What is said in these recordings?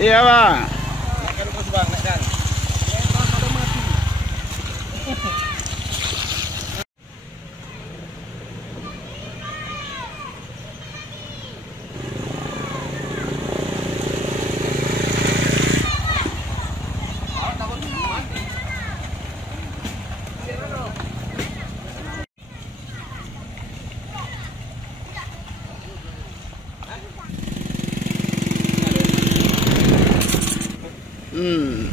Iya, Bang. Naikkan terus bang, naikkan. Hmm.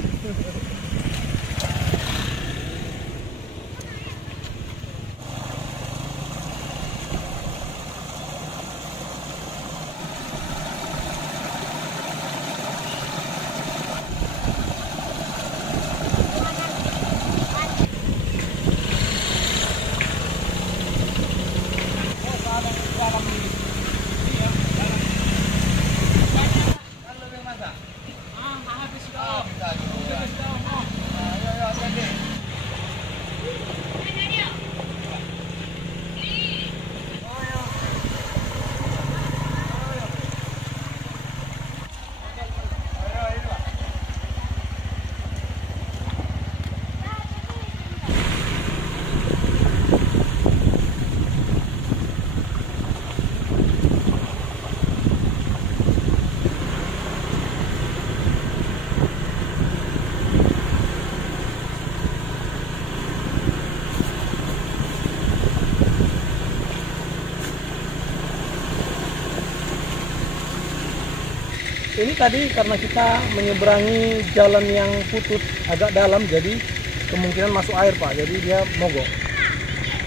Ini tadi karena kita menyeberangi jalan yang putus agak dalam, jadi kemungkinan masuk air Pak, jadi dia mogok.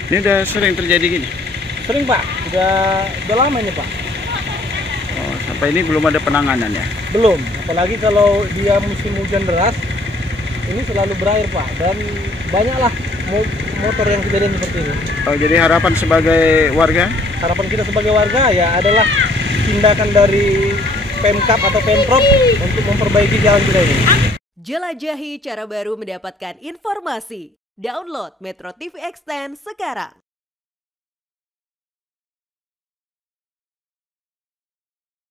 Ini udah sering terjadi gini? Sering Pak, udah lama ini Pak. Oh, sampai ini belum ada penanganan ya? Belum, apalagi kalau dia musim hujan deras, ini selalu berair Pak, dan banyaklah motor yang kejadian seperti ini. Oh, jadi harapan sebagai warga? Harapan kita sebagai warga ya adalah tindakan dari Pemkab atau Pemprov untuk memperbaiki jalan kita ini. Jelajahi cara baru mendapatkan informasi. Download Metro TV Extend sekarang.